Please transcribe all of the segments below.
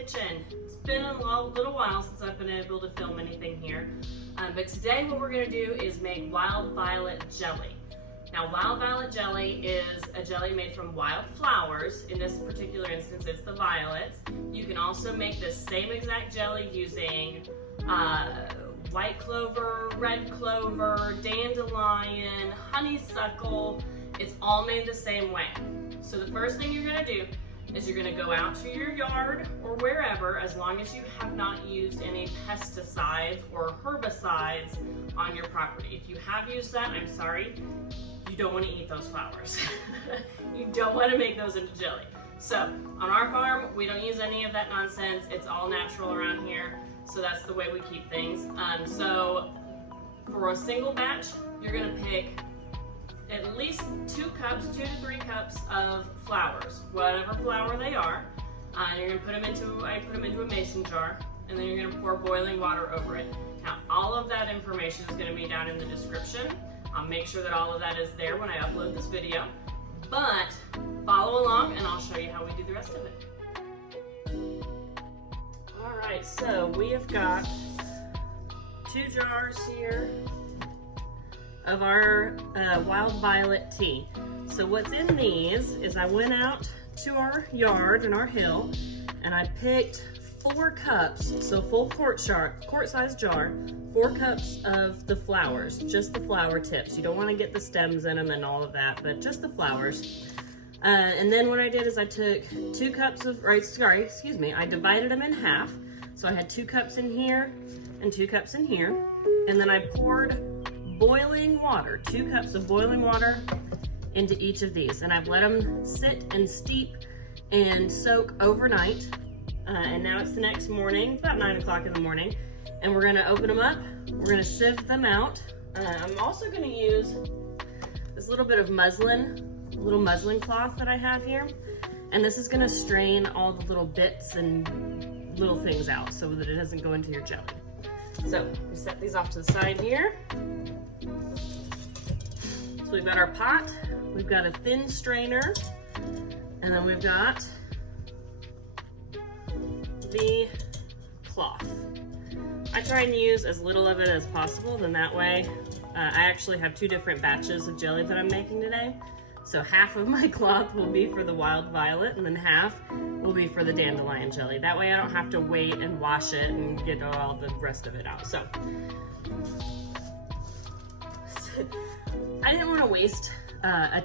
kitchen. It's been a little while since I've been able to film anything here, but today what we're going to do is make wild violet jelly. Now, wild violet jelly is a jelly made from wild flowers. In this particular instance, it's the violets. You can also make this same exact jelly using white clover, red clover, dandelion, honeysuckle. It's all made the same way. So the first thing you're going to do is you're going to go out to your yard or wherever, as long as you have not used any pesticides or herbicides on your property. If you have used that, I'm sorry, you don't want to eat those flowers. You don't want to make those into jelly. So on our farm, we don't use any of that nonsense. It's all natural around here. So that's the way we keep things. So for a single batch, you're going to pick at least 2 to 3 cups of flowers, whatever flower they are. You're going to put them into a mason jar, and then you're going to pour boiling water over it. Now, all of that information is going to be down in the description. I'll make sure that all of that is there when I upload this video. But follow along, and I'll show you how we do the rest of it. All right, so we have got 2 jars here of our wild violet tea. So what's in these is I went out to our yard and our hill and I picked 4 cups, so full quart-sized jar, 4 cups of the flowers, just the flower tips. You don't want to get the stems in them and all of that, but just the flowers. And then what I did is I took 2 cups of, I divided them in half. So I had 2 cups in here and 2 cups in here. And then I poured boiling water, 2 cups of boiling water into each of these. And I've let them sit and steep and soak overnight. And now it's the next morning, about 9 o'clock in the morning. And we're gonna open them up. We're gonna sieve them out. I'm also gonna use this little bit of little muslin cloth that I have here. And this is gonna strain all the little bits and little things out so that it doesn't go into your jelly. So we set these off to the side here. So we've got our pot, we've got a thin strainer, and then we've got the cloth. I try and use as little of it as possible, then that way I actually have 2 different batches of jelly that I'm making today. So half of my cloth will be for the wild violet and then half will be for the dandelion jelly. That way I don't have to wait and wash it and get all the rest of it out. So I didn't want to waste a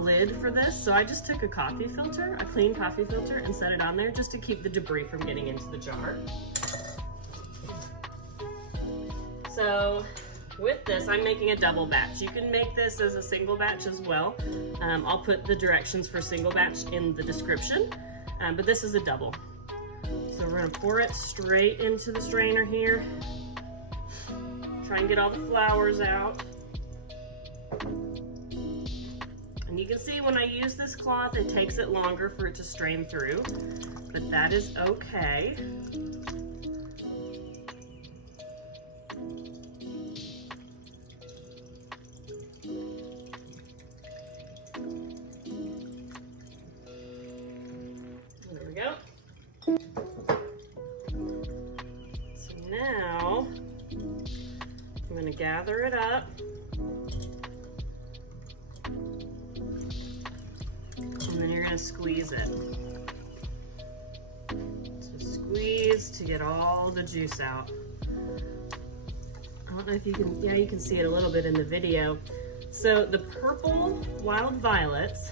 lid for this, so I just took a coffee filter, a clean coffee filter, and set it on there just to keep the debris from getting into the jar. So with this, I'm making a double batch. You can make this as a single batch as well. I'll put the directions for single batch in the description, but this is a double. So we're gonna pour it straight into the strainer here. Try and get all the flowers out. And you can see when I use this cloth, it takes it longer for it to strain through, but that is okay. There we go. So now I'm going to gather it up. And then you're going to squeeze it. So squeeze to get all the juice out. I don't know if you can, yeah, you can see it a little bit in the video. So the purple wild violets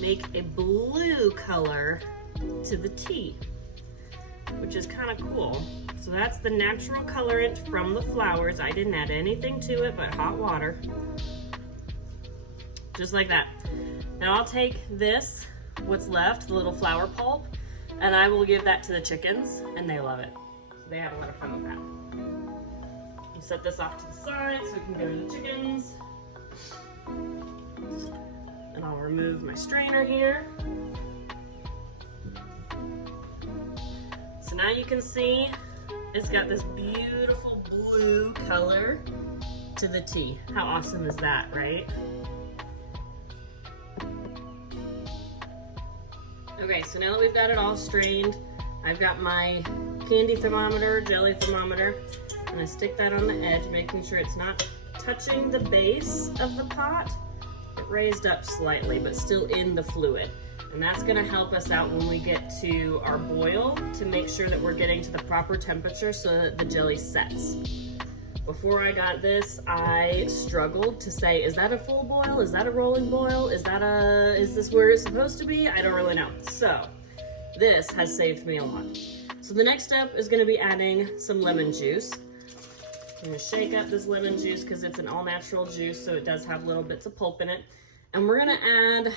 make a blue color to the tea, which is kind of cool. So that's the natural colorant from the flowers. I didn't add anything to it but hot water. Just like that. Now I'll take this, what's left, the little flower pulp, and I will give that to the chickens, and they love it. So they have a lot of fun with that. We'll set this off to the side so we can go to the chickens. And I'll remove my strainer here. So now you can see it's got this beautiful blue color to the tea. How awesome is that, right? Okay, so now that we've got it all strained, I've got my candy thermometer, jelly thermometer, and I stick that on the edge, making sure it's not touching the base of the pot. It raised up slightly, but still in the fluid. And that's gonna help us out when we get to our boil to make sure that we're getting to the proper temperature so that the jelly sets. Before I got this, I struggled to say, is that a full boil? Is that a rolling boil? Is this where it's supposed to be? I don't really know. So this has saved me a lot. So the next step is gonna be adding some lemon juice. I'm gonna shake up this lemon juice because it's an all natural juice, so it does have little bits of pulp in it. And we're gonna add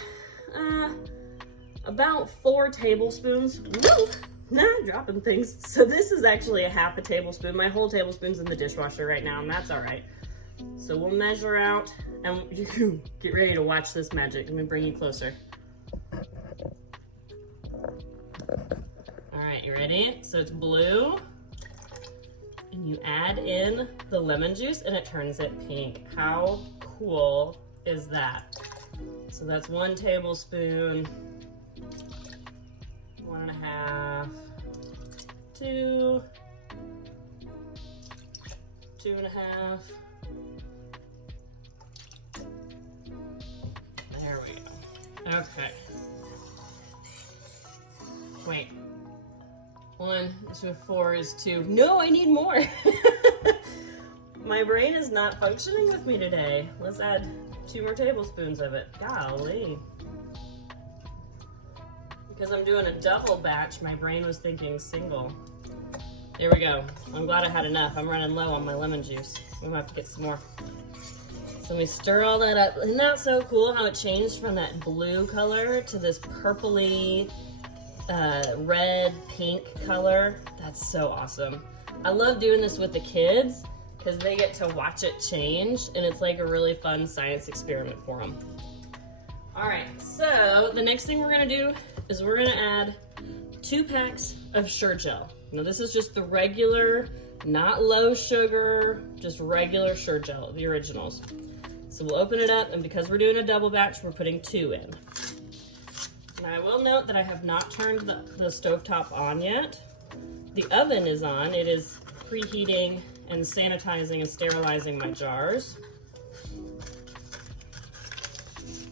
about 4 tablespoons. Woo! Dropping things. So this is actually a half a tablespoon. My whole tablespoon's in the dishwasher right now, and that's all right. So we'll measure out, and you get ready to watch this magic. Let me bring you closer. All right, you ready? So it's blue, and you add in the lemon juice, and it turns it pink. How cool is that? So that's 1 tablespoon. 1.5, 2, 2.5. There we go. Okay. Wait. 1 to 4 is 2. No, I need more. My brain is not functioning with me today. Let's add 2 more tablespoons of it. Golly. Because I'm doing a double batch, my brain was thinking single. There we go. I'm glad I had enough. I'm running low on my lemon juice. I'm gonna have to get some more. So let me stir all that up. Isn't that so cool how it changed from that blue color to this purpley, red, pink color? That's so awesome. I love doing this with the kids because they get to watch it change, and it's like a really fun science experiment for them. All right, so the next thing we're gonna do is we're gonna add 2 packs of Sure-Jell. Now this is just the regular, not low sugar, just regular Sure-Jell, the originals. So we'll open it up, and because we're doing a double batch, we're putting 2 in. Now I will note that I have not turned the stovetop on yet. The oven is on. It is preheating and sanitizing and sterilizing my jars.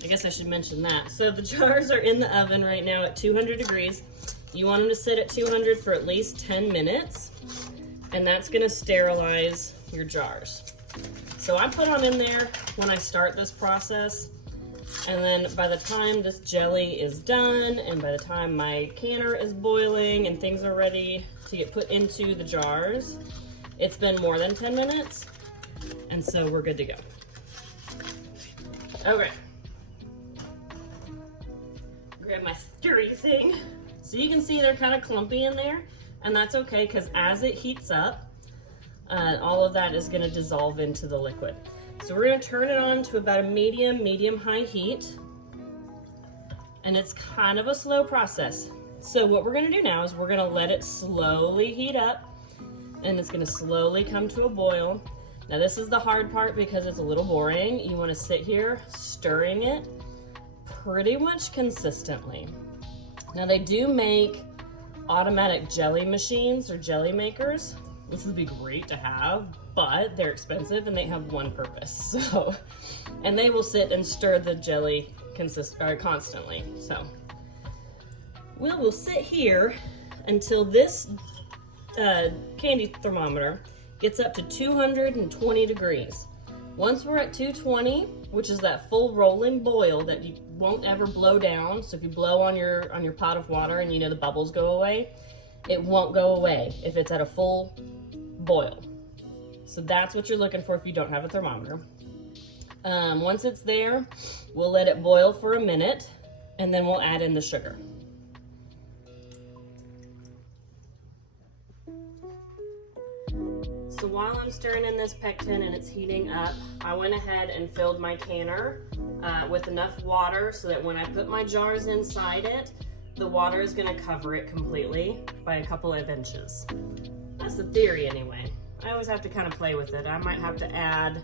I guess I should mention that. So the jars are in the oven right now at 200 degrees. You want them to sit at 200 for at least 10 minutes, and that's gonna sterilize your jars. So I put them in there when I start this process, and then by the time this jelly is done, and by the time my canner is boiling and things are ready to get put into the jars, it's been more than 10 minutes, and so we're good to go. Okay. Grab my stirry thing. So you can see they're kind of clumpy in there, and that's okay because as it heats up, all of that is going to dissolve into the liquid. So we're going to turn it on to about a medium-high heat, and it's kind of a slow process. So what we're going to do now is we're going to let it slowly heat up, and it's going to slowly come to a boil. Now this is the hard part because it's a little boring. You want to sit here stirring it pretty much consistently. Now they do make automatic jelly machines or jelly makers, which would be great to have, but they're expensive and they have one purpose. So, and they will sit and stir the jelly constantly. So we will sit here until this candy thermometer gets up to 220 degrees. Once we're at 220, which is that full rolling boil that you won't ever blow down. So if you blow on your pot of water and you know the bubbles go away, it won't go away if it's at a full boil. So that's what you're looking for if you don't have a thermometer. Once it's there, we'll let it boil for a minute, and then we'll add in the sugar. So while I'm stirring in this pectin and it's heating up, I went ahead and filled my canner with enough water so that when I put my jars inside it, the water is going to cover it completely by a couple of inches. That's the theory anyway. I always have to kind of play with it. I might have to add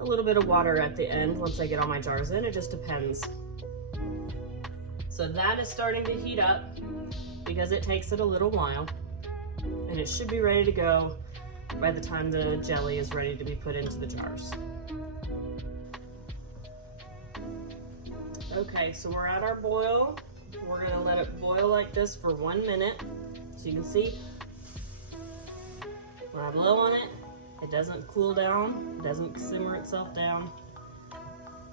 a little bit of water at the end once I get all my jars in. It just depends. So that is starting to heat up because it takes it a little while, and it should be ready to go by the time the jelly is ready to be put into the jars. Okay, so we're at our boil. We're gonna let it boil like this for 1 minute. So you can see, when I blow on it, it doesn't cool down, it doesn't simmer itself down.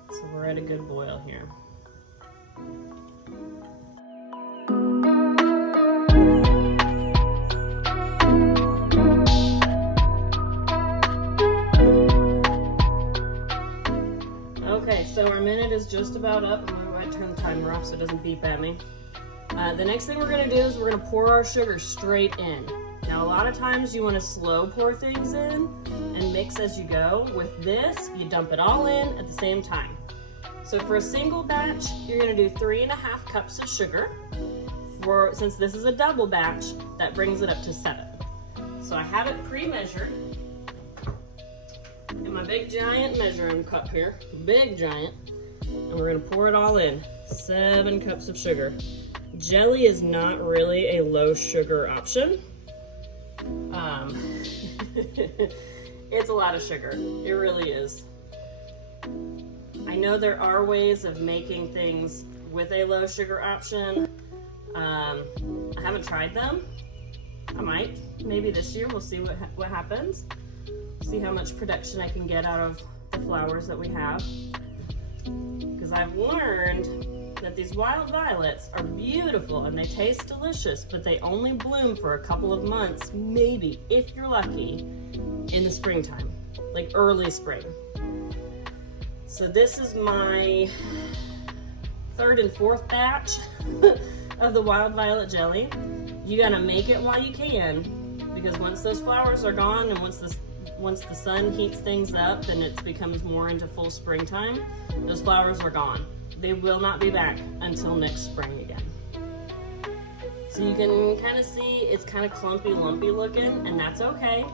So we're at a good boil here. Okay, so our minute is just about up. I'm going to turn the timer off so it doesn't beep at me. The next thing we're going to do is we're going to pour our sugar straight in. Now, a lot of times you want to slow pour things in and mix as you go. With this, you dump it all in at the same time. So for a single batch, you're going to do 3.5 cups of sugar. Since this is a double batch, that brings it up to 7. So I have it pre-measured in my big giant measuring cup here, big giant, and we're going to pour it all in. 7 cups of sugar. Jelly is not really a low sugar option. It's a lot of sugar. It really is. I know there are ways of making things with a low sugar option. I haven't tried them. I might. Maybe this year. We'll see what happens. See how much production I can get out of the flowers that we have. Because I've learned that these wild violets are beautiful and they taste delicious, but they only bloom for a couple of months, maybe, if you're lucky, in the springtime, like early spring. So this is my 3rd and 4th batch of the wild violet jelly. You gotta make it while you can, because once those flowers are gone and once the sun heats things up and it becomes more into full springtime, those flowers are gone. They will not be back until next spring again. So you can kind of see it's kind of clumpy, lumpy looking, and that's okay.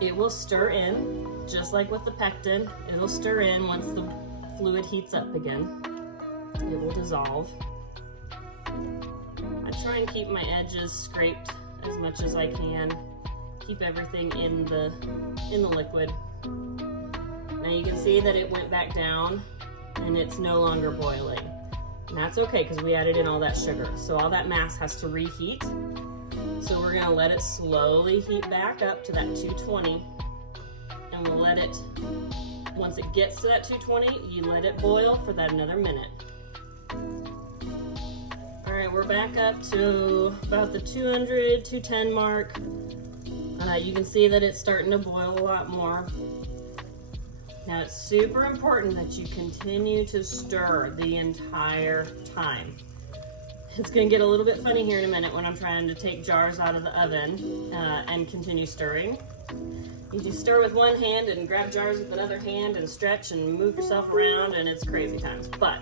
It will stir in, just like with the pectin. It'll stir in once the fluid heats up again. It will dissolve. I try and keep my edges scraped as much as I can. Keep everything in the liquid. Now you can see that it went back down and it's no longer boiling. And that's okay because we added in all that sugar. So all that mass has to reheat. So we're gonna let it slowly heat back up to that 220. And we'll let it, once it gets to that 220, you let it boil for that another minute. All right, we're back up to about the 200, 210 mark. You can see that it's starting to boil a lot more. Now it's super important that you continue to stir the entire time. It's gonna get a little bit funny here in a minute when I'm trying to take jars out of the oven and continue stirring. You just stir with one hand and grab jars with another hand and stretch and move yourself around, and it's crazy times. But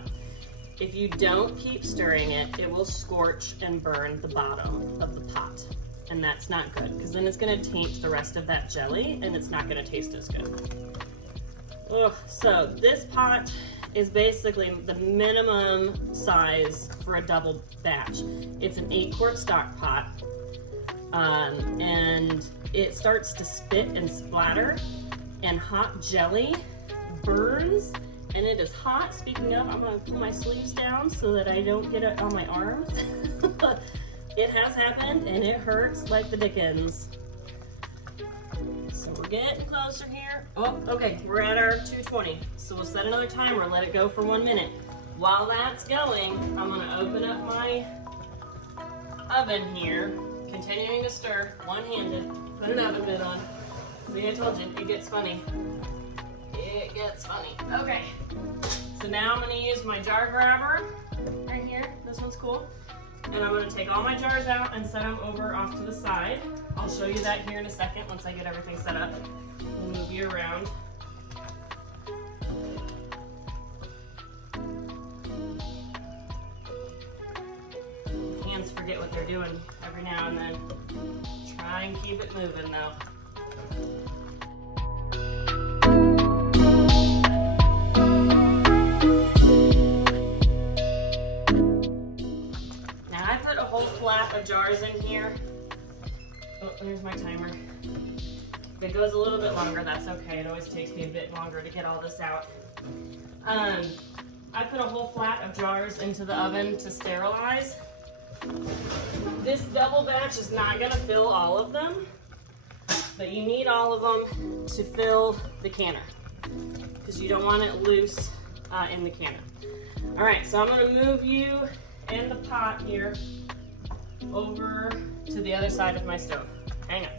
if you don't keep stirring it, it will scorch and burn the bottom of the pot. And that's not good, because then it's gonna taint the rest of that jelly and it's not gonna taste as good. Ugh, so this pot is basically the minimum size for a double batch. It's an 8-quart stock pot, and it starts to spit and splatter, and hot jelly burns, and it is hot. Speaking of, I'm gonna pull my sleeves down so that I don't get it on my arms. It has happened, and it hurts like the dickens. So we're getting closer here. Oh, okay, we're at our 220. So we'll set another timer, let it go for 1 minute. While that's going, I'm gonna open up my oven here, continuing to stir, one-handed, put an oven mitt on. See, I told you, it gets funny. It gets funny. Okay, so now I'm gonna use my jar grabber right here. This one's cool. And I'm going to take all my jars out and set them over off to the side. I'll show you that here in a second once I get everything set up. We'll move you around. Hands forget what they're doing every now and then. Try and keep it moving though. jars in here. Oh, there's my timer. If it goes a little bit longer, that's okay. It always takes me a bit longer to get all this out. I put a whole flat of jars into the oven to sterilize. This double batch is not gonna fill all of them, but you need all of them to fill the canner because you don't want it loose in the canner. All right, so I'm gonna move you and the pot here over to the other side of my stove. Hang on.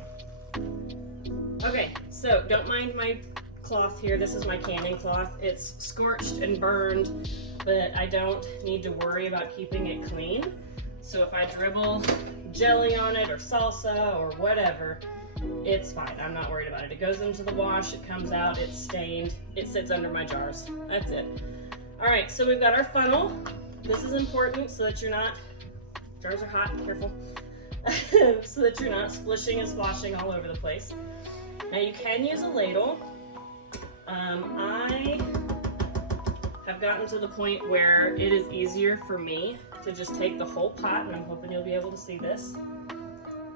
Okay, so don't mind my cloth here. This is my canning cloth. It's scorched and burned, but I don't need to worry about keeping it clean. So if I dribble jelly on it or salsa or whatever, it's fine. I'm not worried about it. It goes into the wash, it comes out, it's stained, it sits under my jars. That's it. All right, so we've got our funnel. This is important so that you're not, jars are hot, careful, so that you're not splishing and sloshing all over the place. Now you can use a ladle. I have gotten to the point where it is easier for me to just take the whole pot, and I'm hoping you'll be able to see this,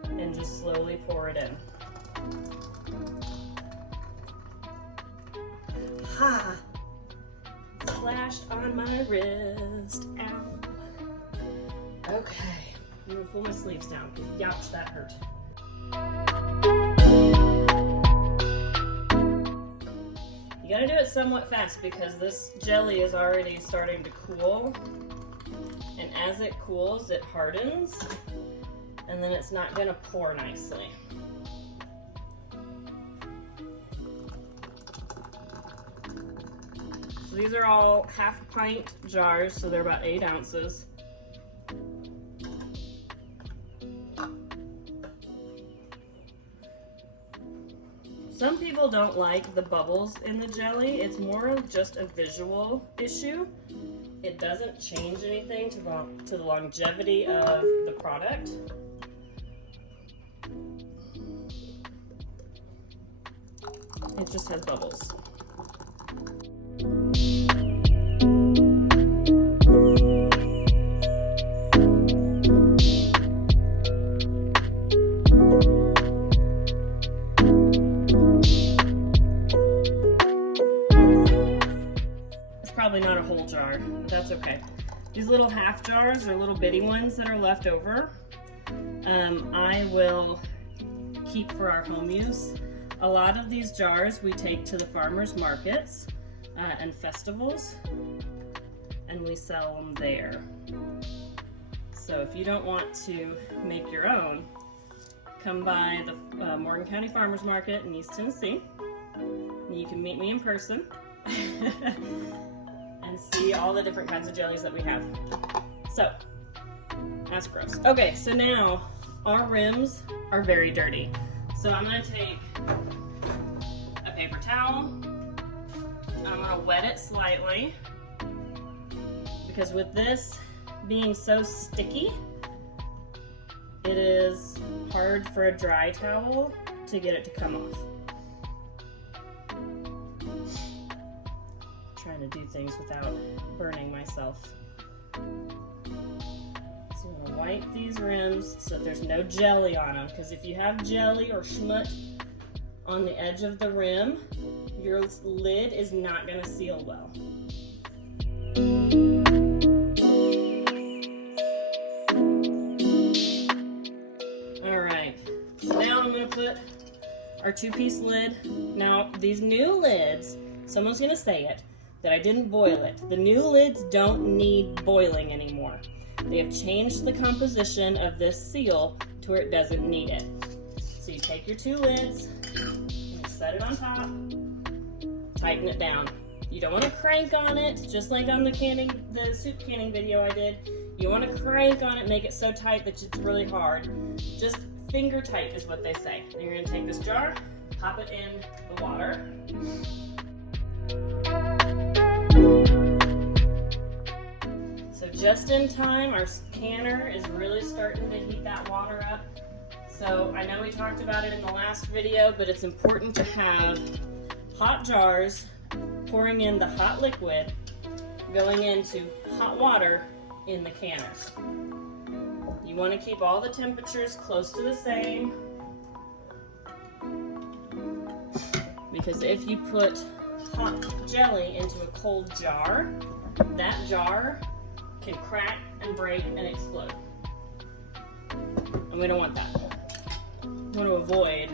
and just slowly pour it in. Ha! Splashed on my wrist. Ow. Okay, I'm gonna pull my sleeves down. Youch, that hurt. You gotta do it somewhat fast because this jelly is already starting to cool, and as it cools it hardens, and then it's not gonna pour nicely. So these are all half pint jars, so they're about 8 ounces. Some people don't like the bubbles in the jelly. It's more of just a visual issue. It doesn't change anything to the longevity of the product. It just has bubbles. Probably not a whole jar, but that's okay. These little half jars are little bitty ones that are left over. I will keep for our home use. A lot of these jars we take to the farmers markets and festivals, and we sell them there. So if you don't want to make your own, come by the Morgan County Farmers Market in East Tennessee, and you can meet me in person. And see all the different kinds of jellies that we have. So, that's gross. Okay, so now our rims are very dirty. So I'm gonna take a paper towel, I'm gonna wet it slightly, because with this being so sticky, it is hard for a dry towel to get it to come off. Trying to do things without burning myself. So I'm gonna wipe these rims so that there's no jelly on them, because if you have jelly or schmut on the edge of the rim, your lid is not gonna seal well. All right, so now I'm gonna put our 2-piece lid. Now these new lids, someone's gonna say it, that I didn't boil it. The new lids don't need boiling anymore. They have changed the composition of this seal to where it doesn't need it. So you take your 2 lids, you set it on top, tighten it down. You don't want to crank on it, just like on the soup canning video I did. You want to crank on it, make it so tight that it's really hard. Just finger tight is what they say. And you're gonna take this jar, pop it in the water. So just in time, our canner is really starting to heat that water up. So I know we talked about it in the last video, but it's important to have hot jars pouring in the hot liquid going into hot water in the canner. You want to keep all the temperatures close to the same, because if you put hot jelly into a cold jar, that jar can crack and break and explode. And we don't want that. We want to avoid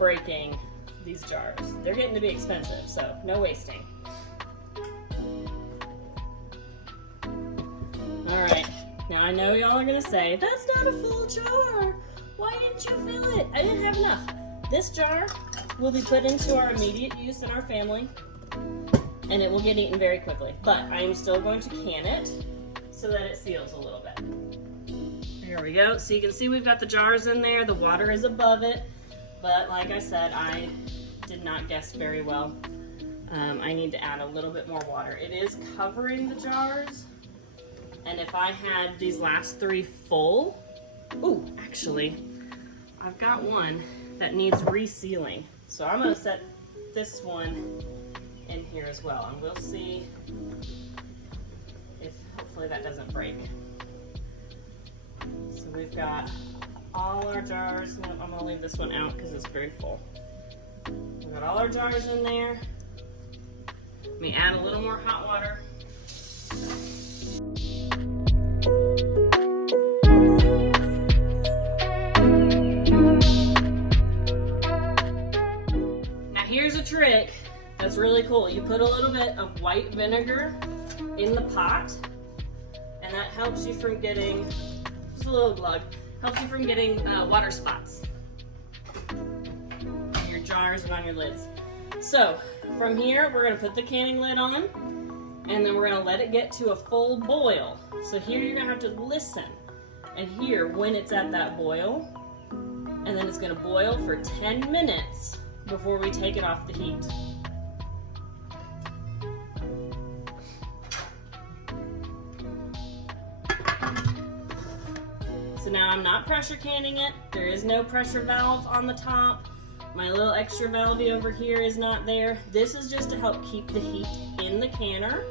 breaking these jars. They're getting to be expensive, so no wasting. Alright, now I know y'all are going to say, that's not a full jar. Why didn't you fill it? I didn't have enough. This jar will be put into our immediate use in our family, and it will get eaten very quickly. But I am still going to can it so that it seals a little bit. Here we go. So you can see we've got the jars in there. The water is above it. But like I said, I did not guess very well. I need to add a little bit more water. It is covering the jars. And if I had these last 3 full, ooh, actually, I've got one that needs resealing. So I'm gonna set this one in here as well, and we'll see if hopefully that doesn't break. So we've got all our jars. Nope, I'm gonna leave this one out because it's very full. We've got all our jars in there. Let me add a little more hot water. Here's a trick that's really cool. You put a little bit of white vinegar in the pot, and that helps you from getting, just a little glug, helps you from getting water spots on your jars and on your lids. So from here, we're gonna put the canning lid on, and then we're gonna let it get to a full boil. So here you're gonna have to listen and hear when it's at that boil, and then it's gonna boil for 10 minutes before we take it off the heat. So now I'm not pressure canning it. There is no pressure valve on the top. My little extra valve over here is not there. This is just to help keep the heat in the canner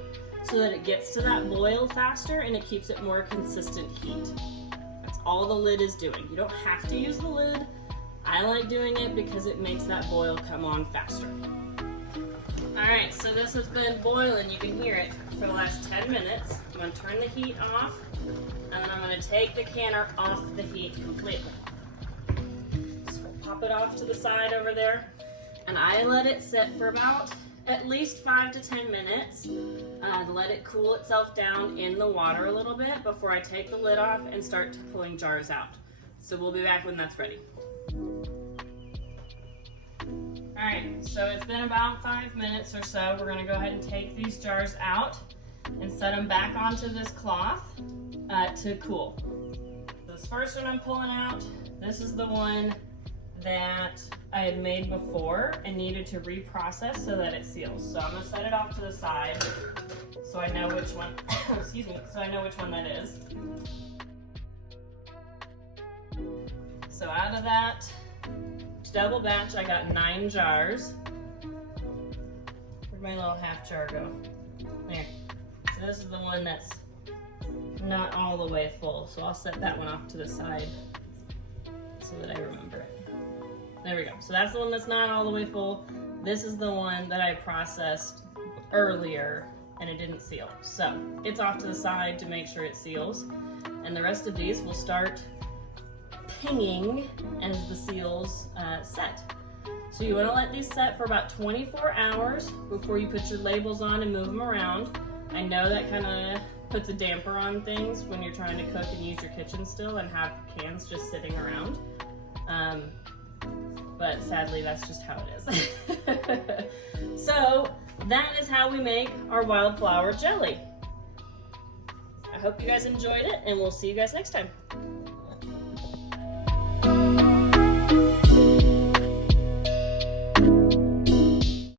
so that it gets to that boil faster and it keeps it more consistent heat. That's all the lid is doing. You don't have to use the lid. I like doing it because it makes that boil come on faster. Alright, so this has been boiling, you can hear it, for the last 10 minutes. I'm going to turn the heat off, and then I'm going to take the canner off the heat completely. So we'll pop it off to the side over there, and I let it sit for about at least 5 to 10 minutes. Let it cool itself down in the water a little bit before I take the lid off and start pulling jars out. So we'll be back when that's ready. Alright, so it's been about 5 minutes or so. We're going to go ahead and take these jars out and set them back onto this cloth to cool. This first one I'm pulling out, this is the one that I had made before and needed to reprocess so that it seals. So I'm going to set it off to the side so I know which one, excuse me, so I know which one that is. So out of that double batch, I got 9 jars. Where'd my little half jar go? There. So this is the one that's not all the way full. So I'll set that one off to the side so that I remember it. There we go. So that's the one that's not all the way full. This is the one that I processed earlier and it didn't seal. So it's off to the side to make sure it seals. And the rest of these will start pinging as the seals set. So you want to let these set for about 24 hours before you put your labels on and move them around. I know that kind of puts a damper on things when you're trying to cook and use your kitchen still and have cans just sitting around. But sadly, that's just how it is. So that is how we make our wildflower jelly. I hope you guys enjoyed it, and we'll see you guys next time.